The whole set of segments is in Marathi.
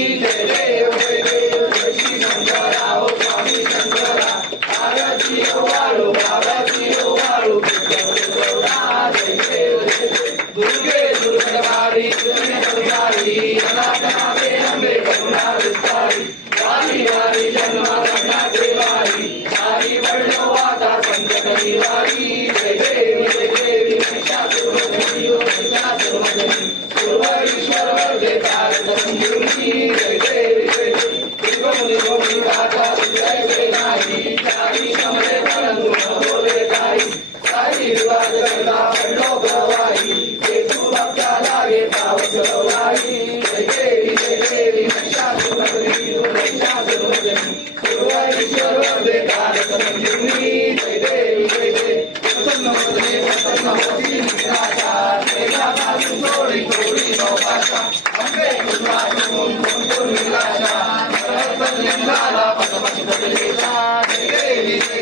जय देव जय देव जय श्री शंकरा हो स्वामी शंकरा आरती वाळू आरती वाळू जय देव जय देव दुर्गे दुर्गवारी दुर्गवारी अनाथनाथे अंबे करुणा विस्तारी वारी वारी जन्म गणना देवारी सारी वर्णवाता संकट निवारी जय देवी महिषासुरमर्दिनी महिषासुरमर्दिनी पूर्वेश्वर वर्गे तारक संजीवनी जय देवी जय देवी त्रिगुणी गोपी गाथा जय जय नाही चारी समरे परंतु न बोले काही काही विवाद करता पडलो प्रवाही ते तू भक्ता लागे पावस लवलाई जय देवी महिषासुरमर्दिनी महिषासुरमर्दिनी पूर्वेश्वर वर्गे तारक संजीवनी जय देवी जय देवी प्रसन्नवदने प्रसन्नवती निराशा तेजापासून थोडी थोडी नौकाशा अंबे कृपातून कोण निराशा लिंगाला पदमशी बदलेशा जय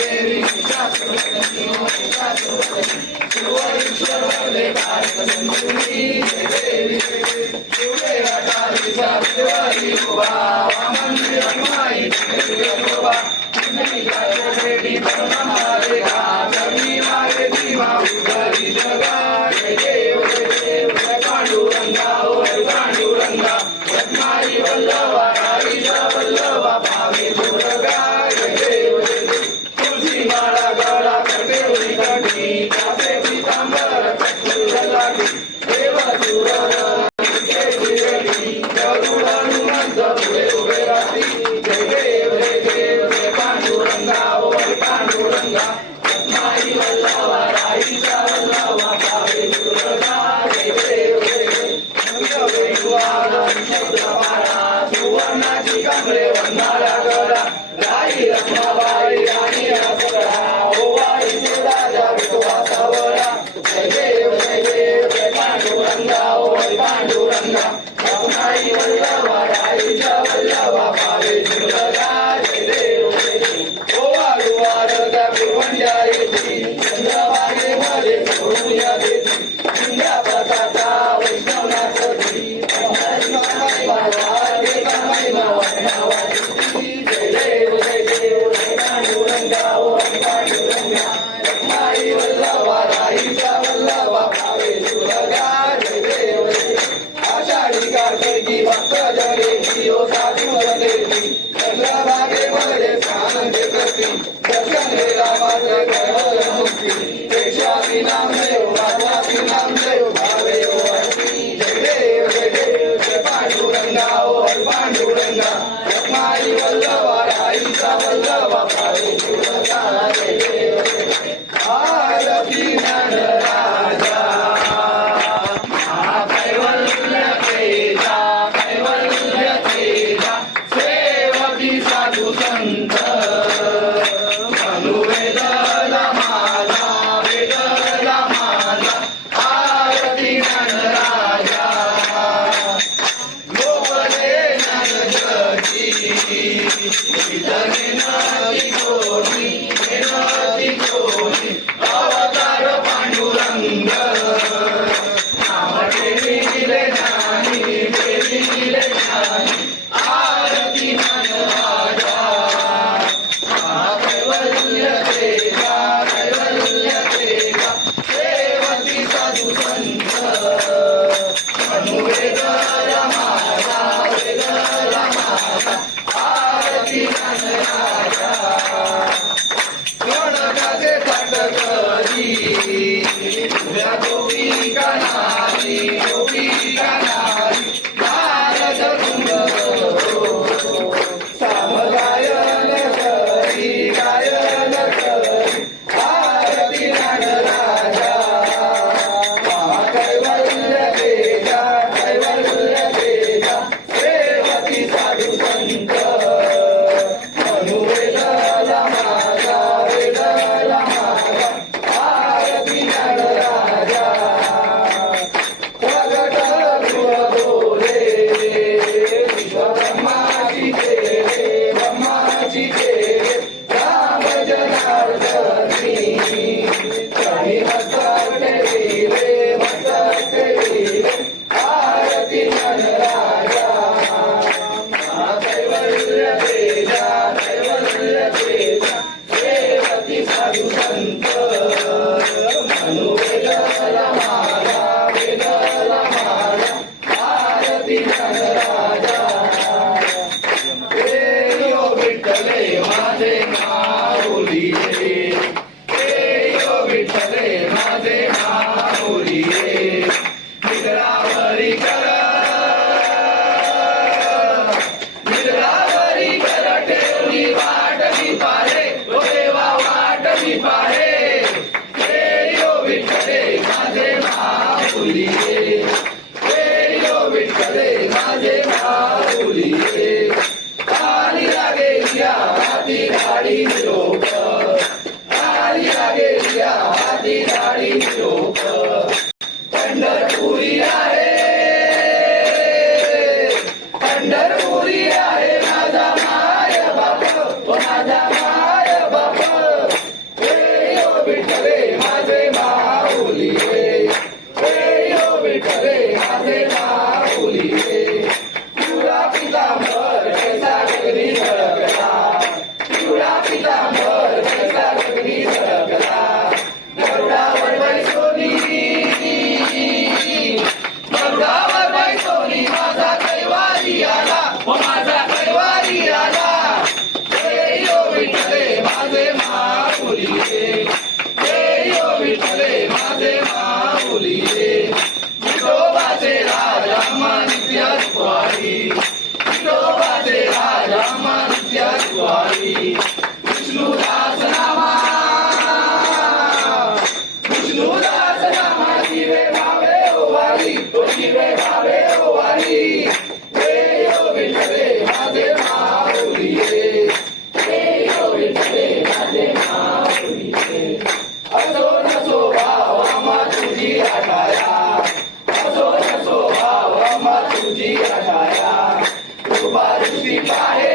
देवी महिषासुरमर्दिनी महिषासुरमर्दिनी पूर्वेश्वर वर्गे तारक संजीवनी जय देवी जय देवी शिवे वाटारी सावित्री उभा वामन रमाई देवा तुम्ही काय रेडी बनमारे गाणी मारे दिवा उघडी जगा जय देव जय पांडुरंगा ओय पांडुरंगा रत्नाई वल्लवा राईचा वल्लवा भावे दुर्गा जय देव तुळशी माळा गळा करते उडी काठी कापे पितांबर कटुर लागी देव सुरर गरुडानुमंत पुढे उभे राहती जय देव जय पांडुरंगा ओय पांडुरंगा रत्नाई वल्लवा राईचा वल्लवा भावे दुर्गा जय देव सुवर्णाची कांबळे वंगाळा गळा राई रत्नाबाई राणी सगळा ओवाळी राजा विश्वासावळा जय देव जय पांडुरंगा ओय पांडुरंगा रत्नाई वल्लवा राईचा वल्लवा भावे दुर्गा जय देव ओवाळू वारदा पिरवंड्या येती चंद्रभागेमध्ये सोडूया देती इंद्रा प्रताचा वैष्णवनाथ कृपा दृष्टी पाहे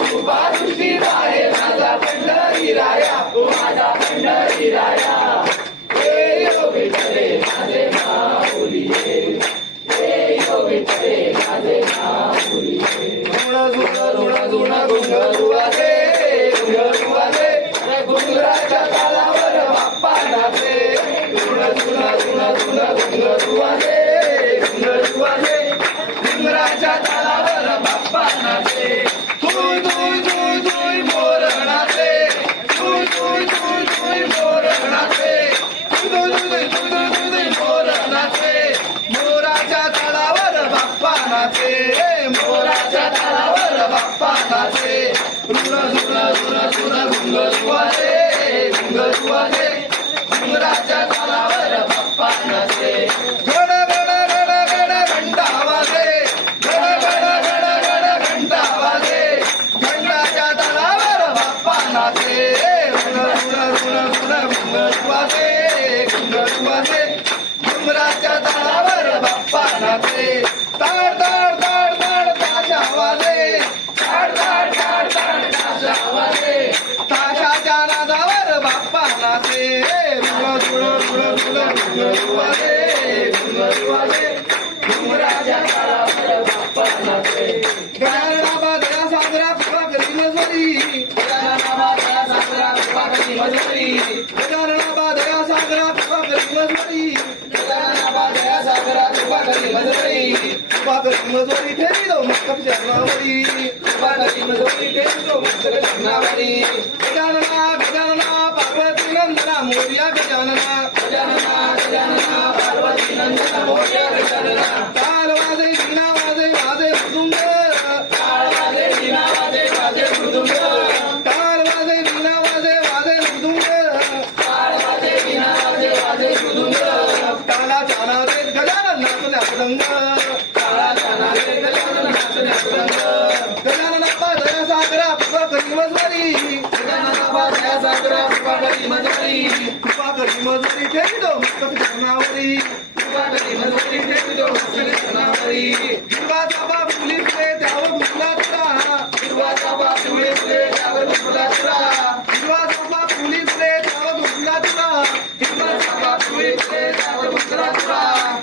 कृपा दृष्टी पाहे माझा पंढरी राया माझा पंढरी राया हे यो विठ्ठले माझे माऊली हे यो विठ्ठले माझे माऊली झुण घुंगरुवाजे घुंगरुवाजे घुंगराच्या तालावर बाप्पा नाचे झुण झुण झुण झुण घुंगरुवाजे घुंगरुवाजे घुंगराच्या तालावर बाप्पा नाचे तुई तुई तुई तुई मोर नाचे तुई तुई तुई तुई मोर नाचे तुई तुई तुई तुई मोर नाचे मोराच्या तालावर बाप्पा नाचे मोराच्या तालावर बाप्पा नाचे रुण झुण झुण झुण घुंगरुवाजे घुंगरुवाजे घुंगराच्या तालावर बाप्पा नाचे गड गड गड गड घंटा वाजे गड गड गड गड घंटा वाजे घंटाच्या तालावर बाप्पा नाचे रुण रुण रुण रुण घुंगरुवाजे घुंगरुवाजे घुंगराच्या तालावर बाप्पा नाचे ताड ताड ताड ताड ताशा वाजे ताड ताड ताड ताड ताशा वाजे ताशाच्या नादावर बाप्पा नाचे रुण रुण रुण रुण घुंगरुवाजे घुंगरुवाजे घुंगराच्या तालावर बाप्पा नाचे गजानना दया साजरा कृपा करी मजवरी गजानना दया साजरा कृपा करी मजवरी गजानना दया साजरा कृपा करी मजवरी गजानना दया साजरा कृपा करी मजवरी कृपा करी मजवरी ठेवी दो मस्तक शरणावरी कृपा करी मजवरी ठेवी दो मस्तक शरणावरी गजानना गजानना पार्वती नंदना मोर्या गजानना गजानना गजानना पार्वती नंदना मोर्या गजानना ताल वाजे वीणा वाजे वाजे मृदुंग ताल वाजे वीणा वाजे वाजे मृदुंग ताल वाजे वीणा वाजे वाजे मृदुंग ताल वाजे वीणा वाजे वाजे मृदुंग ताला चाना रे गजानन नाचल्या पदंग ताला चाना रे गजानन नाचल्या पदंग गजानना दया सागरा कृपा करी मजवरी गजानना दया सागरा कृपा करी मजवरी कृपा करी मजवरी ठेवी दो मस्तक शरणावरी कृपा करी मजवरी ठेवी दो मस्तक शरणावरी हिरवाचा बाप फुली फुले त्यावर घुसला तुला हिरवाचा बाप फुले फुले त्यावर घुसला तुला हिरवाचा बाप फुली फुले त्यावर घुसला तुला हिरवाचा बाप फुली फुले त्यावर घुसला तुला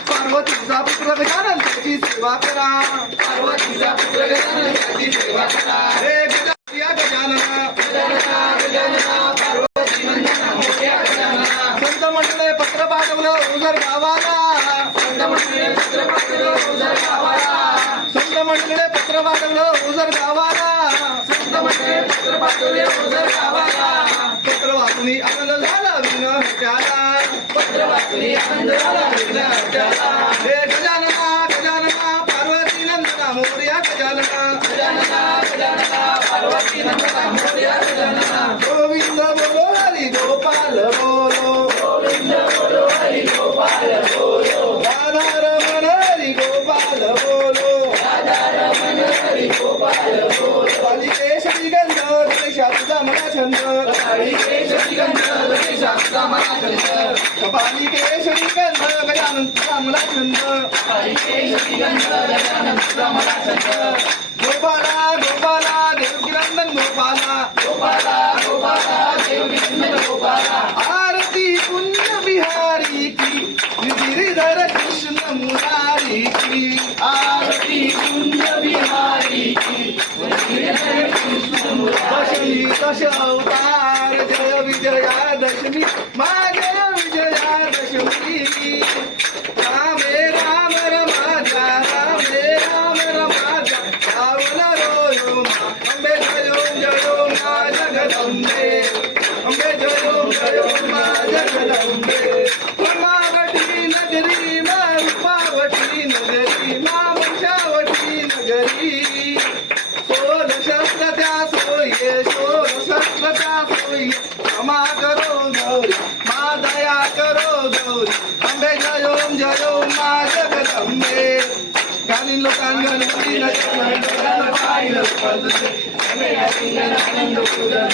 पार्वतीचा पुत्र गजानन त्याची सेवा करा पार्वतीचा पुत्र गजानन त्याची सेवा करा हे गजानना गजानना गजानना पार्वती नंदना मोठ्या गजानना संत मंडळे पत्र पाठवलं उजर गावाला संत मंडळे पत्र पाठवलं उजर गावाला संत मंडळे पत्र पाठवलं उजर गावाला संत मंडळे पत्र पाठवले उजर गावाला पत्र वाचून आनंद झाला विघ्नहर्त्याला पत्र वाचून आनंद झाला विघ्नहर्त्याला हे गजानना गजानना पार्वती नंदना मोर्या गजानना गजानना गजानना पार्वती नंदना मोर्या गजानना गोविंद बोलो हरी गोपाल बोलो गोविंद बोलो हरी गोपाल बोलो राधा रमण हरी गोपाल बोलो राधा रमण हरी गोपाल बोलो कालिकेशरी गंध गणेशाचा मला छंद कालिकेशरी गंध गणेशाचा मला छंद कालिकेशरी गंध गजाननचा मला छंद कालिकेशरी गंध गजाननचा मला छंद गोपाला गोपाला देवकीनंदन गोपाला गोपाला गोपाला देवकीनंदन गोपाला आरती पुण्य बिहारी की गिरिधर कृष्ण मुरारी की आरती पुण्य बिहारी की गिरिधर कृष्ण मुरारी दश अवतार जय विजयादशमी माझ्या विजयादशमी रामे राम रमाजा रामे राम रमाजा रावण रोयो अंबे जयो जयो मा जगदंबे अंबे जयो जयो मा जगदंबे उमावती नगरी मा रूपावती नगरी मा मंशावती नगरी सोल शस्त्र त्या सोये सोल शस्त्र त्या सोये क्षमा करो गौरी मा दया करो गौरी अंबे जयो जयो मा जगदंबे गाणी लोकांगण पाहिलं पडते आनंद पूजन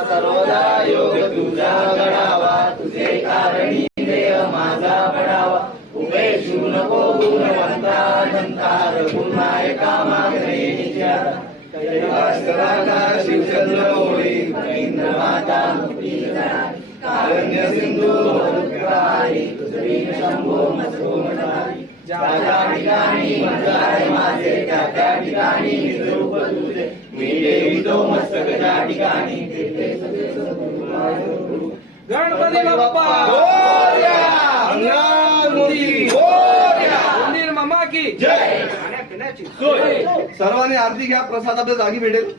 सर्वदा योग तुझा घडावा, तुझे कारणी देह माझा पडावा. उपेक्षू नको गुणवंता नंतर गुणायका मागणे नित्याला. कैलासराजा शिवचंद्र होळी इंद्र माता कारण्य सिंधू मरुत्कारी तुझी शंभो मसो मठारी. ज्या ज्या ठिकाणी मंदाय माझे त्या त्या ठिकाणी निजरूप तुझे. मी देवितो मस्तक त्या ठिकाणी गणपती बाप्पा मोरया. मंगलमूर्ती मोरया. मंदिर मामा की जय. खाण्यापिण्याची सोय. सर्वांनी आरती घ्या, प्रसाद आपल्या जागी भेटेल.